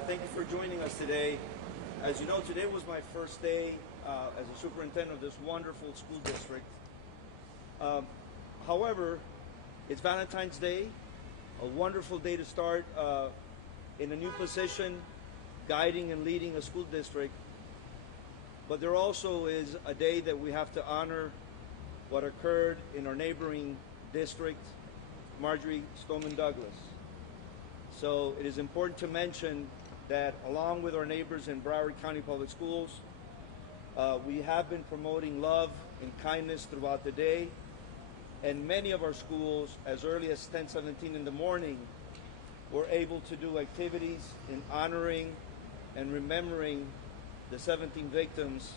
Thank you for joining us today. As you know, today was my first day as a superintendent of this wonderful school district. However, it's Valentine's Day, a wonderful day to start in a new position, guiding and leading a school district. But there also is a day that we have to honor what occurred in our neighboring district, Marjorie Stoneman Douglas. So it is important to mention that along with our neighbors in Broward County Public Schools, we have been promoting love and kindness throughout the day. And many of our schools, as early as 10:17 in the morning, were able to do activities in honoring and remembering the 17 victims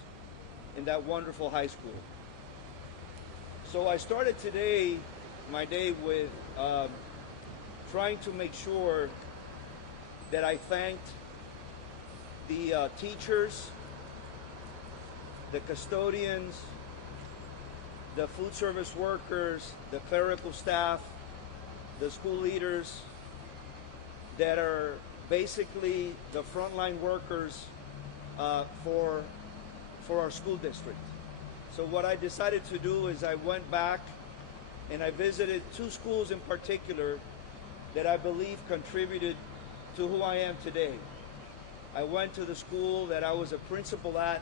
in that wonderful high school. So I started today, my day, with trying to make sure that I thanked the teachers, the custodians, the food service workers, the clerical staff, the school leaders that are basically the frontline workers for our school district. So what I decided to do is I went back and I visited two schools in particular that I believe contributed to who I am today. I went to the school that I was a principal at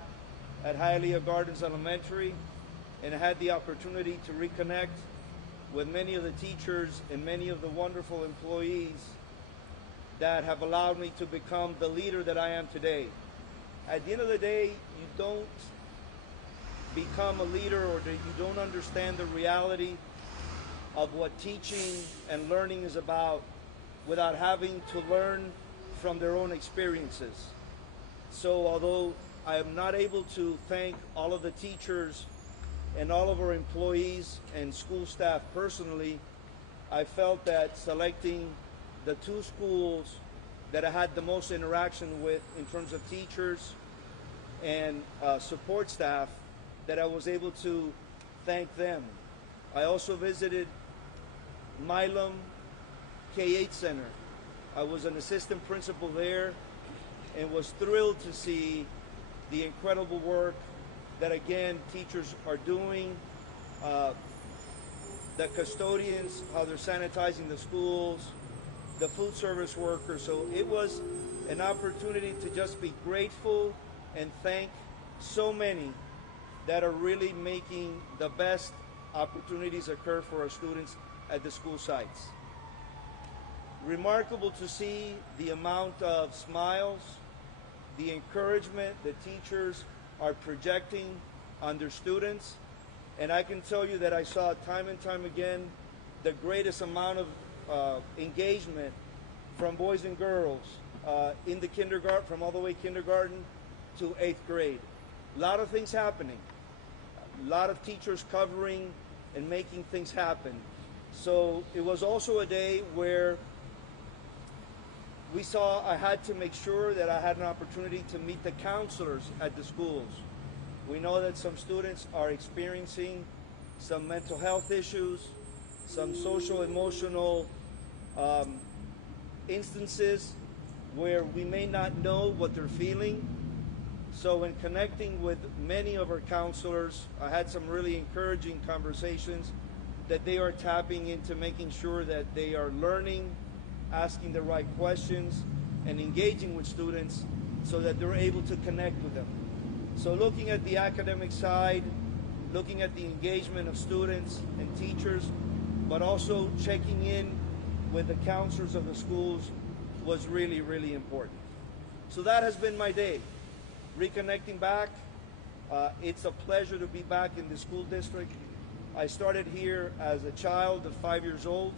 Hialeah Gardens Elementary, and I had the opportunity to reconnect with many of the teachers and many of the wonderful employees that have allowed me to become the leader that I am today. At the end of the day, you don't become a leader, or you don't understand the reality of what teaching and learning is about without having to learn from their own experiences. So although I am not able to thank all of the teachers and all of our employees and school staff personally, I felt that selecting the two schools that I had the most interaction with in terms of teachers and support staff, that I was able to thank them. I also visited Milam K-8 Center. I was an assistant principal there and was thrilled to see the incredible work that, again, teachers are doing, the custodians, how they're sanitizing the schools, the food service workers. So it was an opportunity to just be grateful and thank so many that are really making the best opportunities occur for our students at the school sites. Remarkable to see the amount of smiles, the encouragement that teachers are projecting on their students. And I can tell you that I saw time and time again the greatest amount of engagement from boys and girls in the kindergarten, from all the way kindergarten to 8th grade. A lot of things happening. A lot of teachers covering and making things happen. So it was also a day where I had to make sure that I had an opportunity to meet the counselors at the schools. We know that some students are experiencing some mental health issues, some social emotional instances where we may not know what they're feeling. So in connecting with many of our counselors, I had some really encouraging conversations that they are tapping into making sure that they are learning, asking the right questions, and engaging with students so that they're able to connect with them. So looking at the academic side, looking at the engagement of students and teachers, but also checking in with the counselors of the schools was really, really important. So that has been my day. Reconnecting back. It's a pleasure to be back in the school district. I started here as a child of 5 years old.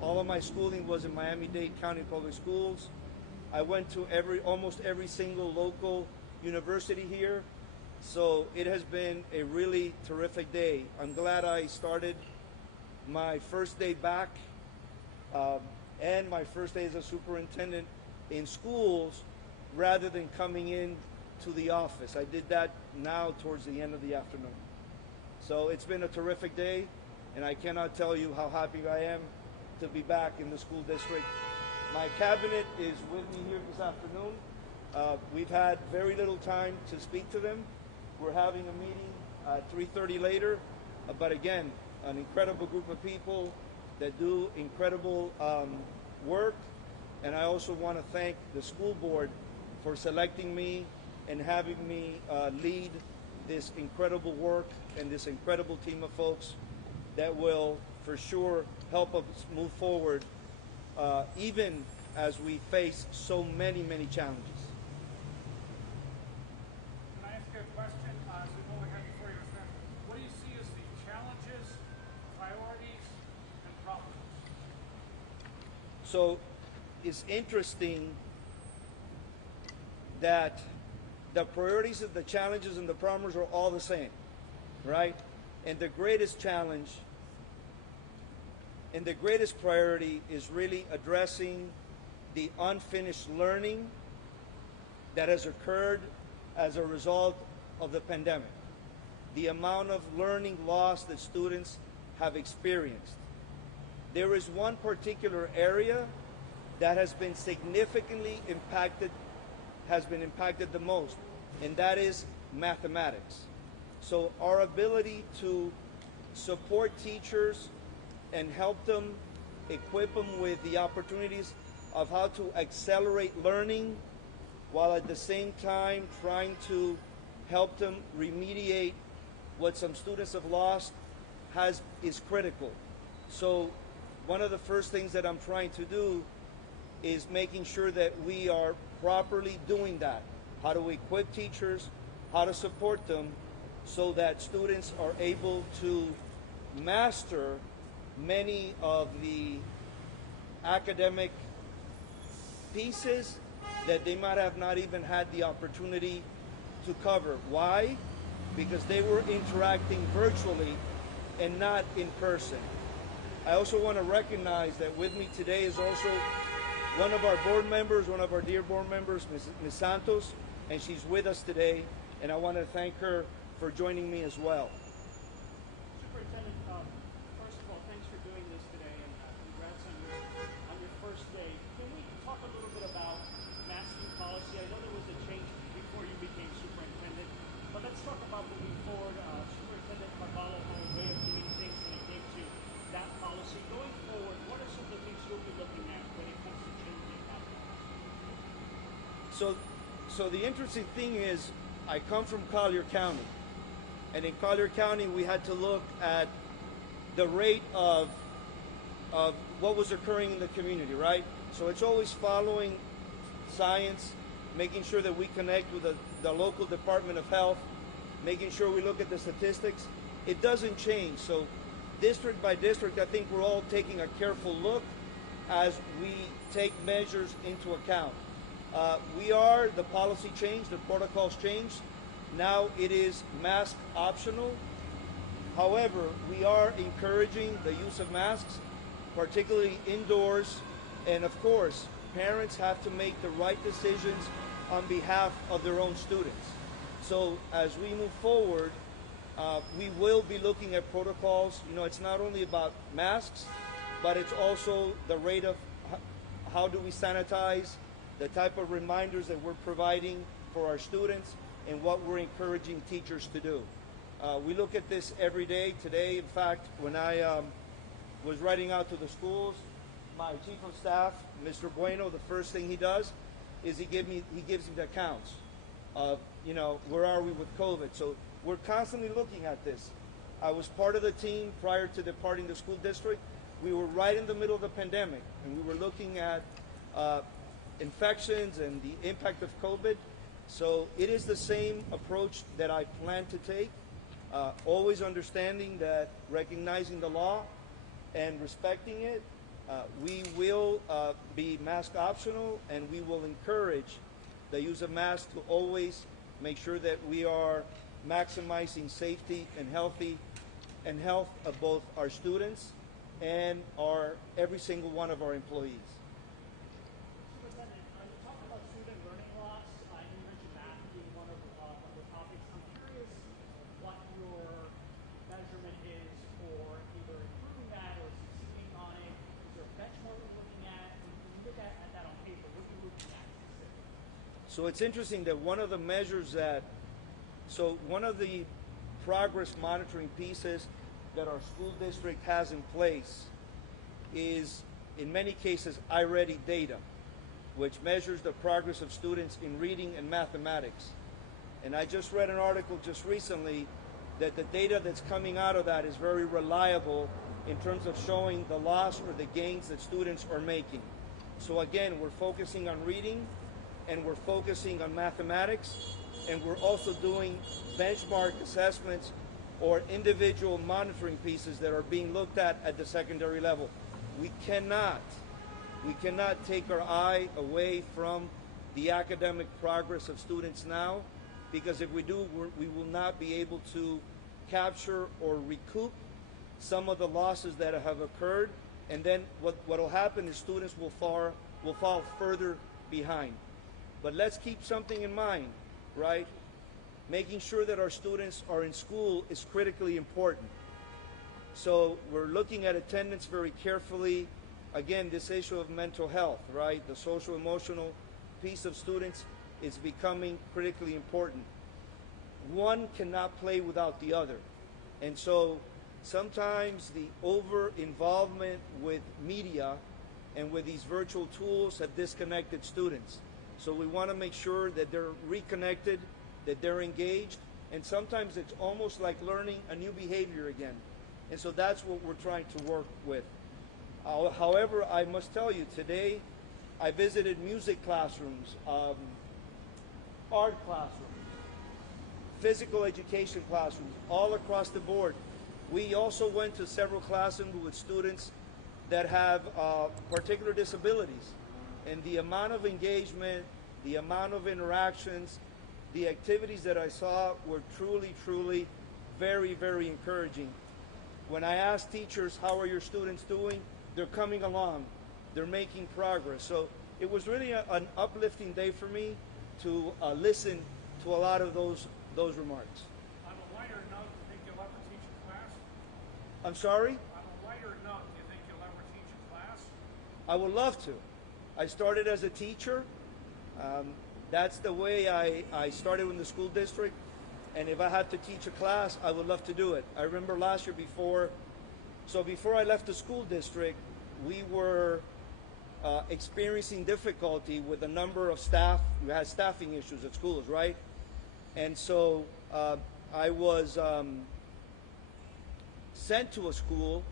All of my schooling was in Miami-Dade County Public Schools. I went to almost every single local university here. So it has been a really terrific day. I'm glad I started my first day back and my first day as a superintendent in schools rather than coming in to the office. I did that now towards the end of the afternoon. So it's been a terrific day, and I cannot tell you how happy I am to be back in the school district My cabinet is with me here this afternoon. We've had very little time to speak to them. We're having a meeting at 3:30 later, but again, an incredible group of people that do incredible work. And I also want to thank the school board for selecting me and having me lead this incredible work and this incredible team of folks that will for sure help us move forward even as we face so many, many challenges. Can I ask you a question? As we move ahead before you respond, what do you see as the challenges, priorities, and problems? So it's interesting that the priorities of the challenges and the problems are all the same, right? And the greatest challenge and the greatest priority is really addressing the unfinished learning that has occurred as a result of the pandemic. The amount of learning loss that students have experienced. There is one particular area that has been significantly impacted, has been impacted the most, and that is mathematics. So our ability to support teachers and help them, equip them with the opportunities of how to accelerate learning while at the same time trying to help them remediate what some students have lost is critical. So one of the first things that I'm trying to do is making sure that we are properly doing that. How to equip teachers, how to support them so that students are able to master many of the academic pieces that they might have not even had the opportunity to cover. Why? Because they were interacting virtually and not in person. I also want to recognize that with me today is also one of our board members, one of our dear board members, Ms. Santos, and she's with us today, and I want to thank her for joining me as well. Superintendent, first of all, thanks for doing this today, and congrats on your first day. Can we talk a little bit about masking policy? I know there was a change before you became superintendent, but let's talk about moving forward. Superintendent Carvalho's way of doing things when it came to that policy. Going forward, what are some of the things you'll be looking at when it comes to changing that policy? So the interesting thing is, I come from Collier County, and in Collier County we had to look at the rate of what was occurring in the community, right? So it's always following science, making sure that we connect with the local Department of Health, making sure we look at the statistics. It doesn't change. So district by district, I think we're all taking a careful look as we take measures into account. The policy changed, the protocols changed. Now it is mask optional. However, we are encouraging the use of masks, particularly indoors. And of course, parents have to make the right decisions on behalf of their own students. So as we move forward, we will be looking at protocols. You know, it's not only about masks, but it's also the rate of how do we sanitize, the type of reminders that we're providing for our students, and what we're encouraging teachers to do. We look at this every day. Today, in fact, when I was writing out to the schools, my chief of staff, Mr. Bueno, the first thing he does is he gives me the accounts of, you know, where are we with COVID. So we're constantly looking at this. I was part of the team prior to departing the school district. We were right in the middle of the pandemic, and we were looking at infections and the impact of COVID. So it is the same approach that I plan to take, always understanding that recognizing the law and respecting it, we will be mask optional, and we will encourage the use of masks to always make sure that we are maximizing safety and health of both our students and every single one of our employees. Superintendent, you talked about student learning loss. You mentioned math being one of the topics. I'm curious what your measurement is for either improving that or succeeding on it. Is there a benchmark we're looking at? When you look at that on paper, what are you looking at specifically? So it's interesting that one of the measures one of the progress monitoring pieces that our school district has in place is, in many cases, iReady data, which measures the progress of students in reading and mathematics. And I just read an article just recently that the data that's coming out of that is very reliable in terms of showing the loss or the gains that students are making. So again, we're focusing on reading, and we're focusing on mathematics, and we're also doing benchmark assessments or individual monitoring pieces that are being looked at the secondary level. We cannot take our eye away from the academic progress of students now, because if we do, we will not be able to capture or recoup some of the losses that have occurred, and then what will happen is students will fall further behind. But let's keep something in mind, right? Making sure that our students are in school is critically important. So we're looking at attendance very carefully. Again, this issue of mental health, right? The social emotional piece of students is becoming critically important. One cannot play without the other. And so sometimes the over-involvement with media and with these virtual tools have disconnected students. So we want to make sure that they're reconnected, that they're engaged, and sometimes it's almost like learning a new behavior again. And so that's what we're trying to work with. However, I must tell you, today I visited music classrooms, art classrooms, physical education classrooms, all across the board. We also went to several classrooms with students that have particular disabilities. And the amount of engagement, the amount of interactions, the activities that I saw were truly, truly very, very encouraging. When I asked teachers, how are your students doing? They're coming along. They're making progress. So it was really an uplifting day for me to listen to a lot of those remarks. On a lighter note, do you think you'll ever teach a class? I'm sorry? On a lighter note, do you think you'll ever teach a class? I would love to. I started as a teacher. That's the way I started in the school district. And if I had to teach a class, I would love to do it. I remember last year before I left the school district, we were experiencing difficulty with a number of staff. We had staffing issues at schools, right? And so I was sent to a school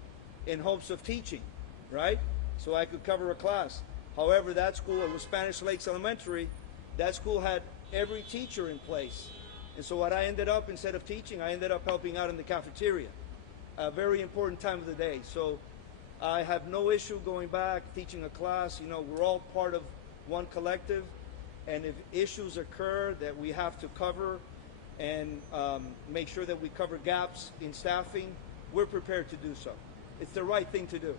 in hopes of teaching, right? So I could cover a class. However, that school, it was Spanish Lakes Elementary, that school had every teacher in place. And so what I ended up, instead of teaching, I ended up helping out in the cafeteria. A very important time of the day. So I have no issue going back, teaching a class. You know, we're all part of one collective. And if issues occur that we have to cover and make sure that we cover gaps in staffing, we're prepared to do so. It's the right thing to do.